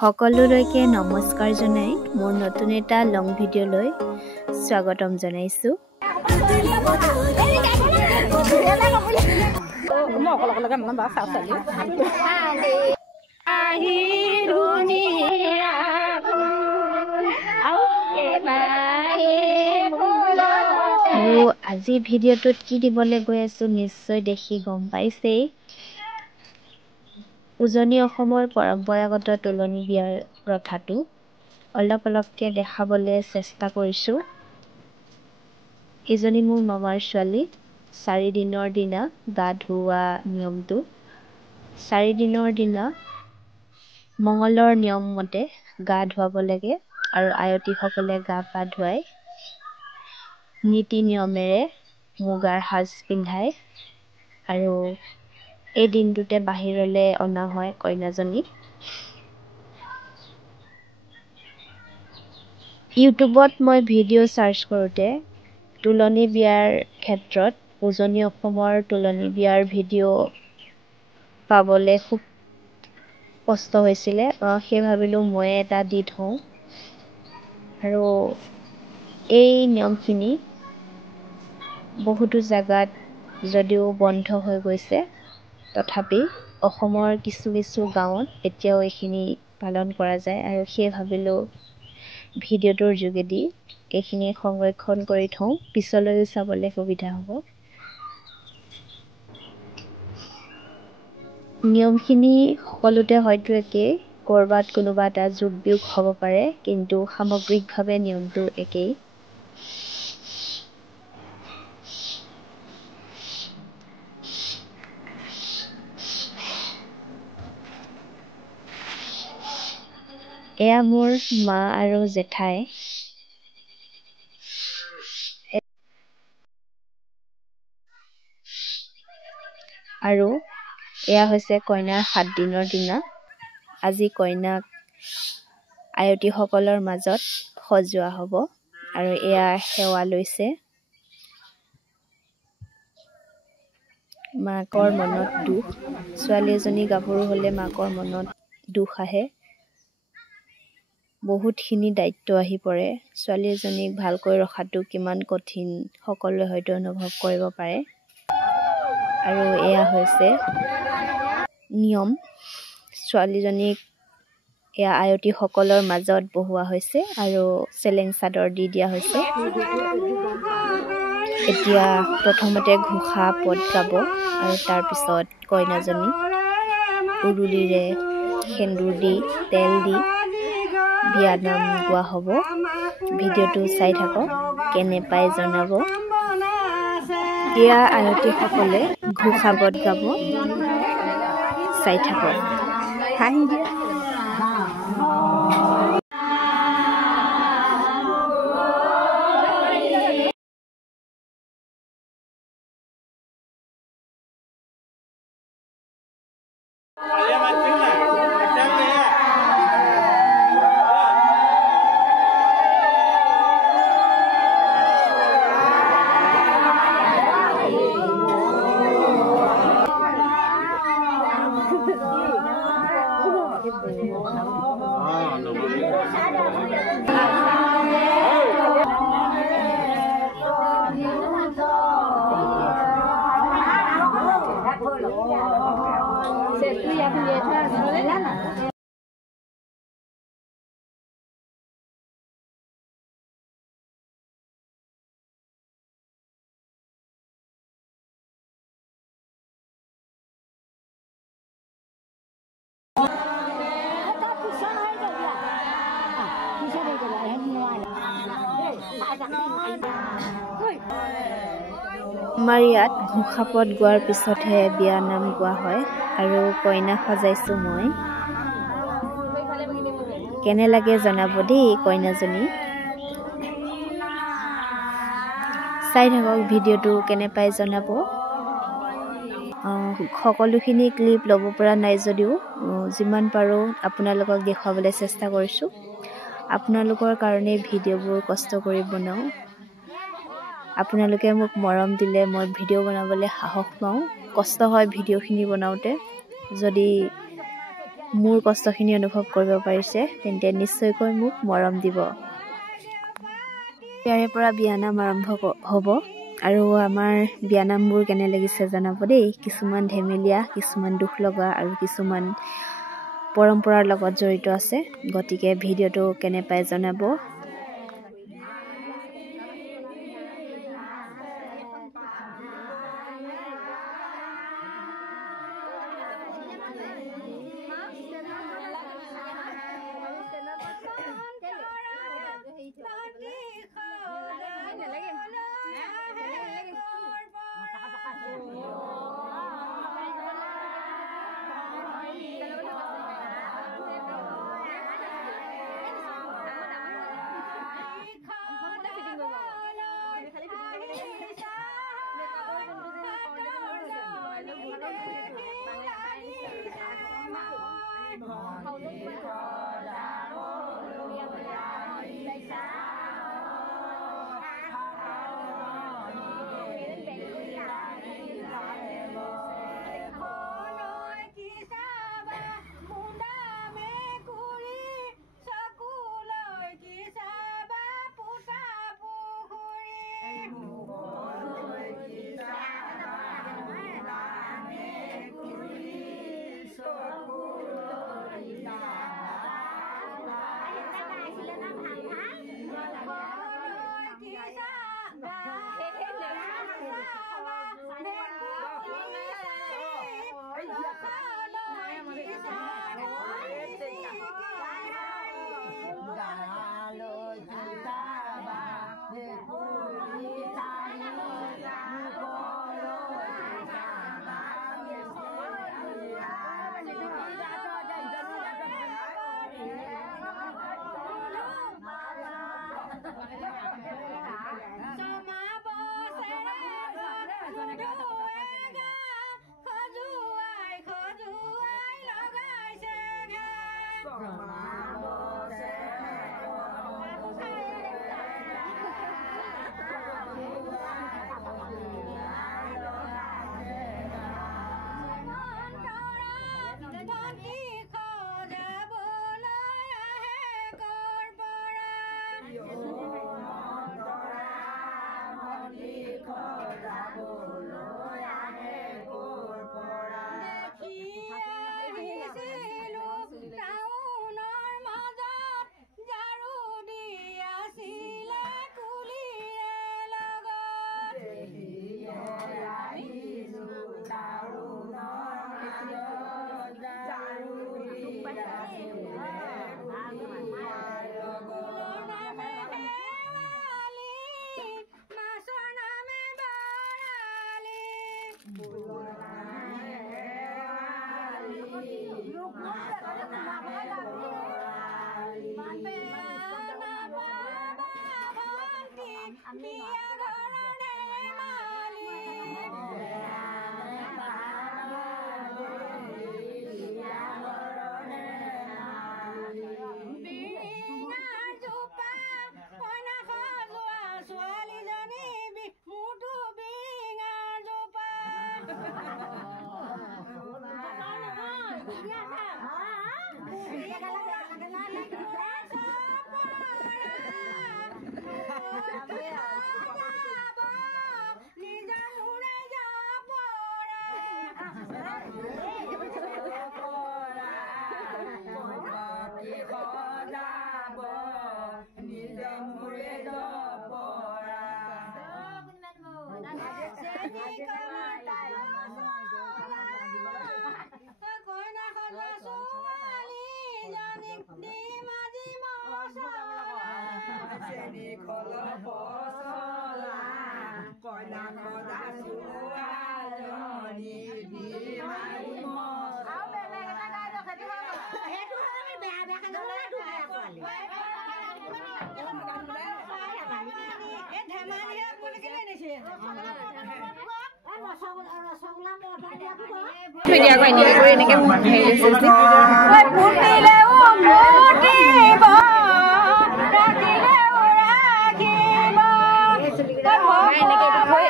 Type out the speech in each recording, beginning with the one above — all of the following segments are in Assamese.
সকলোলৈকে নমস্কাৰ জনাই মোৰ নতুন এটা লং ভিডিঅ'লৈ স্বাগতম জনাইছো। আজি ভিডিঅ'টোত কি দিবলৈ গৈ আছো নিশ্চয় দেখি গম পাইছেই। উজনি অসমৰ পৰম্পৰাগত তোলনি বিয়াৰ প্ৰথাটো অলপকৈ দেখাবলৈ চেষ্টা কৰিছোঁ। এইজনী মোৰ মামাৰ ছোৱালী। 4 দিনৰ দিনা গা ধুওৱা নিয়মটো 4 দিনৰ দিনা মঙলৰ নিয়ম মতে গা ধুৱাব লাগে আৰু আয়তীসকলে গা পা ধুৱাই নীতি নিয়মেৰে মুগাৰ সাজ পিন্ধায় আৰু এই দিনটোতে বাহিৰলৈ অনা হয় কইনাজনীক। ইউটিউবত মই ভিডিঅ' চাৰ্চ কৰোঁতে তোলনি বিয়াৰ ক্ষেত্ৰত উজনি অসমৰ তোলনি বিয়াৰ ভিডিঅ' পাবলৈ খুব কষ্ট হৈছিলে। সেই ভাবিলোঁ মই এটা দি থওঁ আৰু এই নিয়মখিনি বহুতো জেগাত যদিও বন্ধ হৈ গৈছে তথাপি অসমৰ কিছু গাঁৱত এতিয়াও এইখিনি পালন কৰা যায় আৰু সেই ভাবিলোঁ ভিডিঅ'টোৰ যোগেদি এইখিনি সংৰক্ষণ কৰি থওঁ, পিছলৈও চাবলৈ সুবিধা হ'ব। নিয়মখিনি সকলোতে হয়তো একেই, ক'ৰবাত কোনোবা এটা যোগ বিয়োগ হ'ব পাৰে, কিন্তু সামগ্ৰিকভাৱে নিয়মটো একেই। এয়া মোৰ মা আৰু জেঠাই। আৰু এয়া হৈছে কইনাৰ 7 দিনৰ দিনা। আজি কইনাক আয়তীসকলৰ মাজত সজোৱা হ'ব আৰু এয়া সেৱা লৈছে। মাকৰ মনত দুখ, ছোৱালী এজনী গাভৰু হ'লে মাকৰ মনত দুখ আহে, বহুতখিনি দায়িত্ব আহি পৰে। ছোৱালী এজনীক ভালকৈ ৰখাটো কিমান কঠিন সকলোৱে হয়তো অনুভৱ কৰিব পাৰে। আৰু এয়া হৈছে নিয়ম, ছোৱালীজনীক এয়া আয়তীসকলৰ মাজত বহোৱা হৈছে আৰু চেলেং চাদৰ দি দিয়া হৈছে। এতিয়া প্ৰথমতে ঘোষা পদ গাব আৰু তাৰপিছত কইনাজনী উৰুলিৰে সেন্দুৰ দি তেল দি বিয়া নাম গোৱা হ'ব। ভিডিঅ'টো চাই থাকক, কেনে পাই জনাব। এয়া আয়তীসকলে ঘোষা পদ গাব, চাই থাকক। আমাৰ ইয়াত ঘোষাপদ গোৱাৰ পিছতহে বিয়া নাম গোৱা হয় আৰু কইনা সজাইছোঁ মই। কেনে লাগে জনাব দেই কইনাজনী। চাই থাকক ভিডিঅ'টো, কেনে পাই জনাব। সকলোখিনি ক্লিপ ল'ব পৰা নাই যদিও যিমান পাৰোঁ আপোনালোকক দেখুৱাবলৈ চেষ্টা কৰিছোঁ। আপোনালোকৰ কাৰণে ভিডিঅ'বোৰ কষ্ট কৰি বনাওঁ। আপোনালোকে মোক মৰম দিলে মই ভিডিঅ' বনাবলৈ সাহস পাওঁ কষ্ট হয় ভিডিঅ'খিনি বনাওঁতে যদি মোৰ কষ্টখিনি অনুভৱ কৰিব পাৰিছে তেন্তে নিশ্চয়কৈ মোক মৰম দিব ইয়াৰে পৰা বিয়ানাম আৰম্ভ হ'ব আৰু আমাৰ বিয়ানামবোৰ কেনে লাগিছে জনাব দেই কিছুমান ধেমেলীয়া কিছুমান দুখ লগা আৰু কিছুমান পৰম্পৰাৰ লগত জড়িত আছে গতিকে ভিডিঅ'টো কেনে পাই জনাব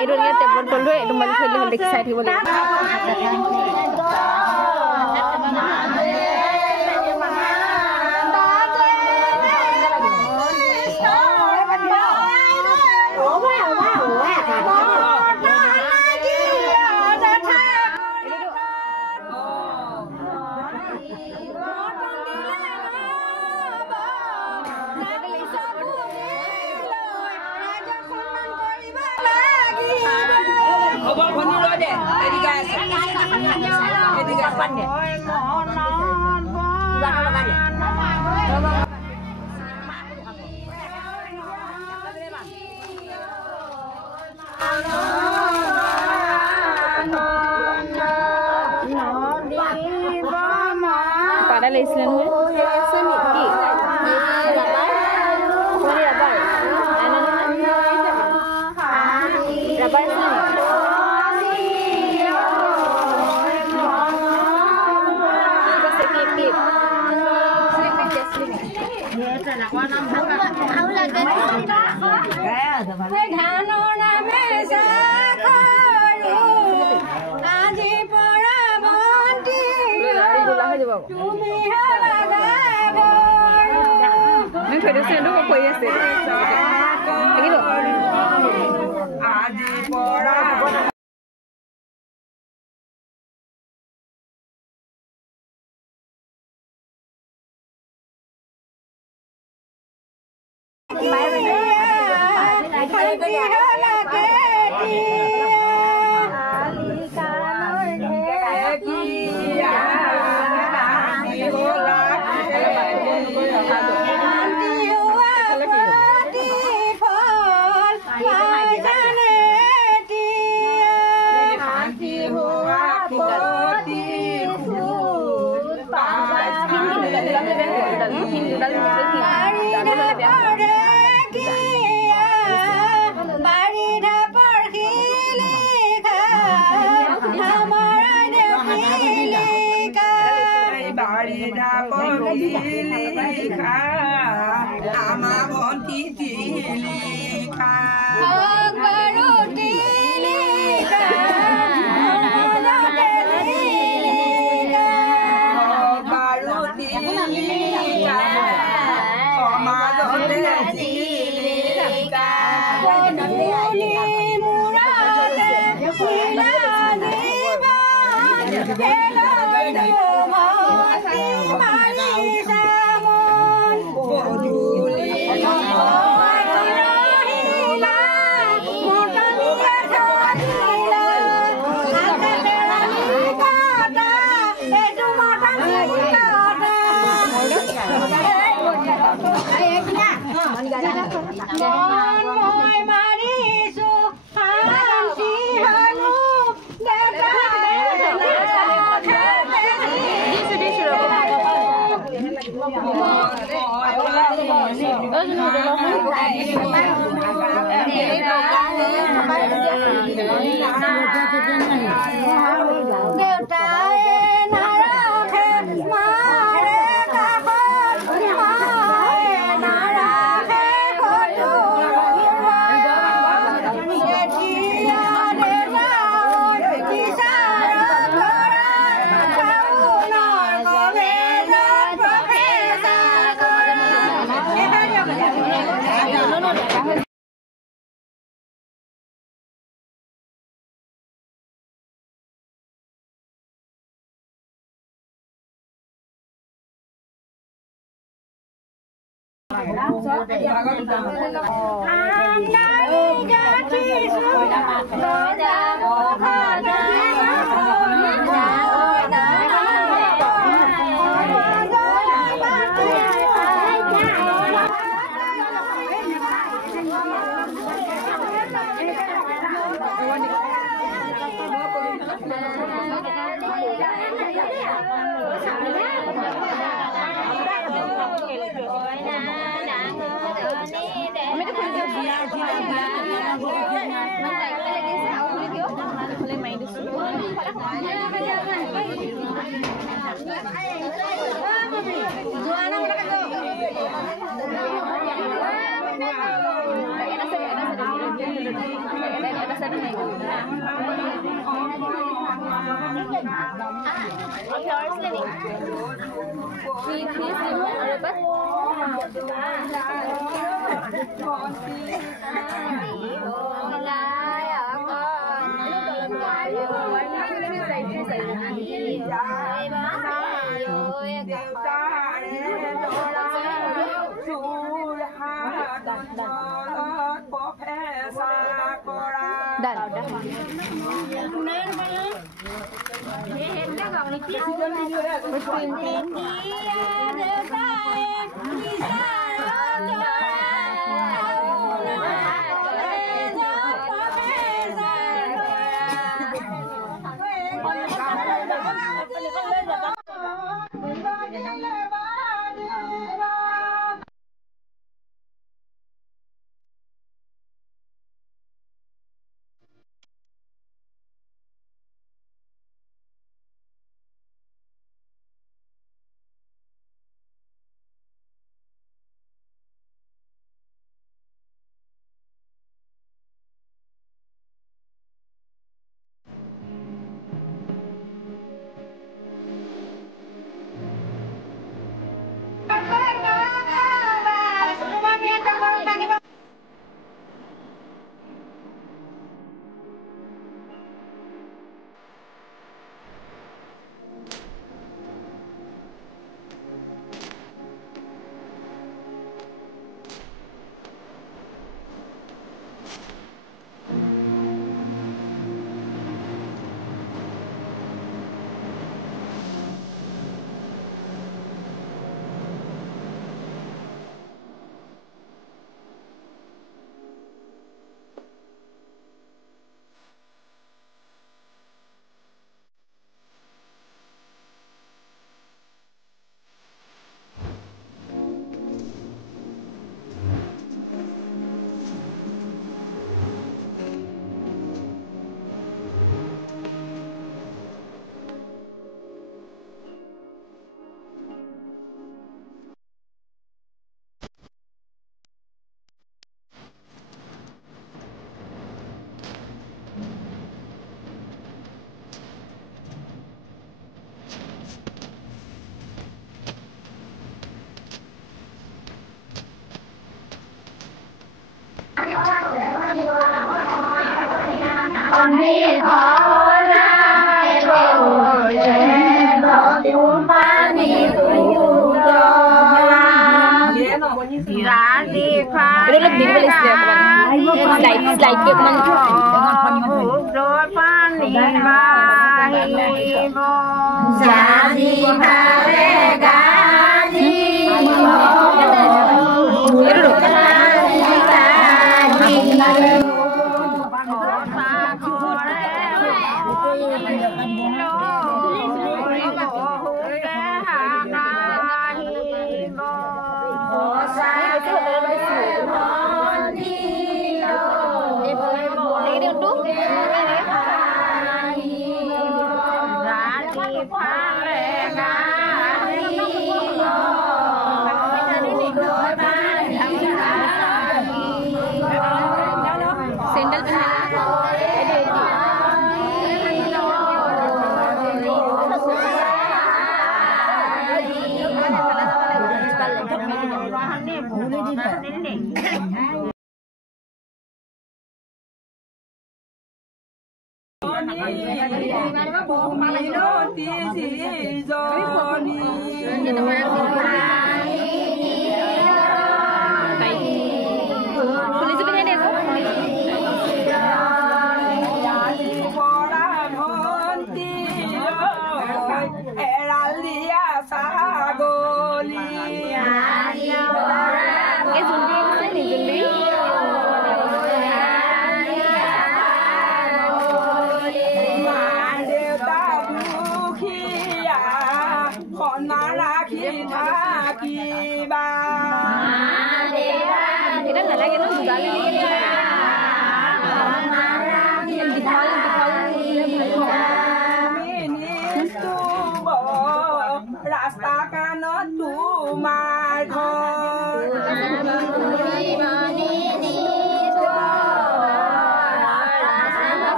এইটো এনেকৈ টেবুলত গ'লো এইটো মাৰি থৈ দিলে হ'ল দেখি চাই থাকিব লাগিব pada লাগিছিলে নহয় আছে নেকি ৰাবাৰ ৰাবাৰ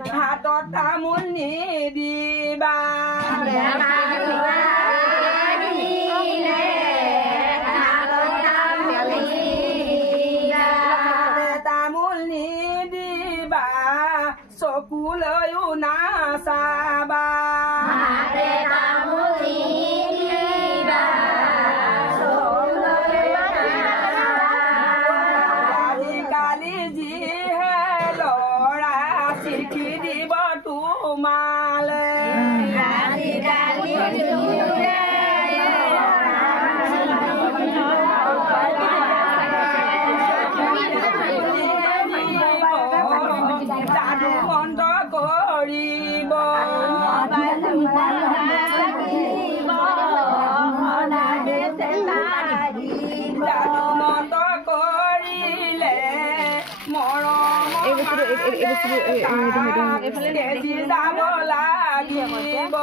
হাতত তামোল নিদিবা তামোল নিদিবা চকুলৈও নাচাবা আজিকালি যিহে ল'ৰা চিঠি দিব তোমালে যাদু বন্ধ কৰিব যাদু বন্ধ কৰিলে মৰম তেজি যাব লাগিব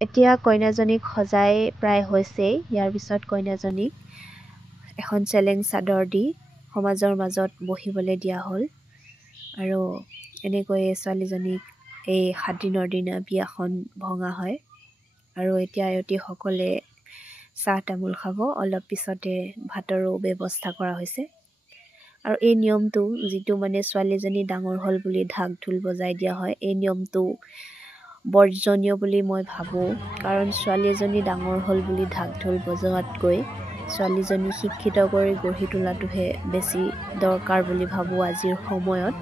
এতিয়া কইনাজনীক সজাই প্ৰায় হৈছেই। ইয়াৰ পিছত কইনাজনীক এখন চেলেং চাদৰ দি সমাজৰ মাজত বহিবলৈ দিয়া হ'ল আৰু এনেকৈয়ে ছোৱালীজনীক এই 7 দিনৰ দিনা বিয়াখন ভঙা হয় আৰু এতিয়া আয়তীসকলে চাহ তামোল খাব। অলপ পিছতে ভাতৰো ব্যৱস্থা কৰা হৈছে আৰু এই নিয়মটো যিটো মানে ছোৱালীজনী ডাঙৰ হ'ল বুলি ঢাক ঢোল বজাই দিয়া হয়, এই নিয়মটো বৰ্জনীয় বুলি মই ভাবোঁ। কাৰণ ছোৱালী এজনী ডাঙৰ হ'ল বুলি ঢাক ঢোল বজোৱাতকৈ ছোৱালীজনী শিক্ষিত কৰি গঢ়ি তোলাটোহে বেছি দৰকাৰ বুলি ভাবোঁ আজিৰ সময়ত।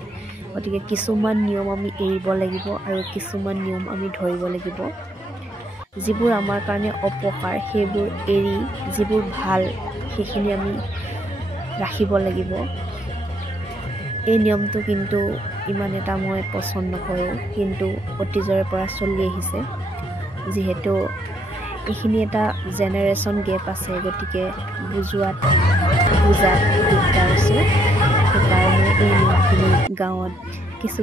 গতিকে কিছুমান নিয়ম আমি এৰিব লাগিব আৰু কিছুমান নিয়ম আমি ধৰিব লাগিব। যিবোৰ আমাৰ কাৰণে অপকাৰ সেইবোৰ এৰি যিবোৰ ভাল সেইখিনি আমি ৰাখিব লাগিব। এই নিয়মটো কিন্তু ইমান এটা মই পচন্দ নকৰোঁ, কিন্তু অতীজৰে পৰা চলি আহিছে। যিহেতু এইখিনি এটা জেনেৰেশ্যন গেপ আছে, গতিকে বুজাত দিগদাৰ আছে। সেইকাৰণে এই নিয়মখিনি গাঁৱত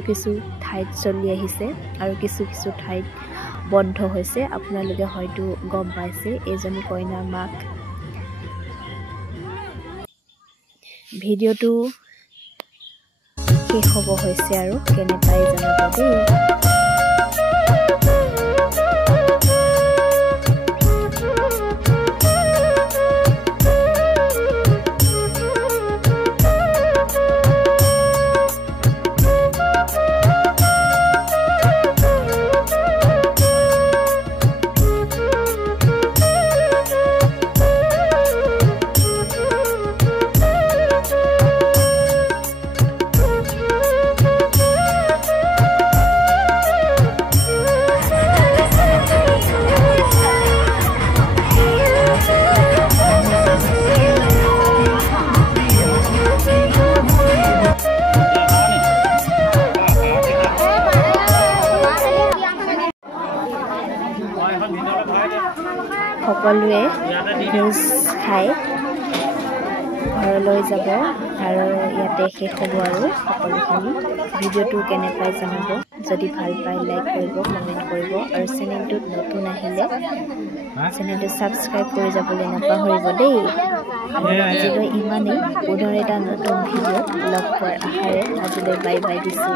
কিছু ঠাইত চলি আহিছে আৰু কিছু ঠাইত বন্ধ হৈছে। আপোনালোকে হয়তো গম পাইছে এজনী কইনাৰ মাক। ভিডিঅ'টো শেষ হ'ব হৈছে আৰু কেনে পাই জনাব দেই। সকলোৱে ভোজ খাই ঘৰলৈ যাব আৰু ইয়াতে শেষ হ'ব আৰু সকলোখিনি ভিডিঅ'টো কেনে পাই জনাব যদি ভাল পায় লাইক কৰিব কমেণ্ট কৰিব আৰু চেনেলটোত নতুন আহিলে চেনেলটো ছাবস্ক্ৰাইব কৰি যাবলৈ নাপাহৰিব দেই আজিলৈ ইমানেই পুনৰ এটা নতুন ভিডিঅ'ত লগ পোৱাৰ আশাৰে আজিলৈ বাই বাই দিছোঁ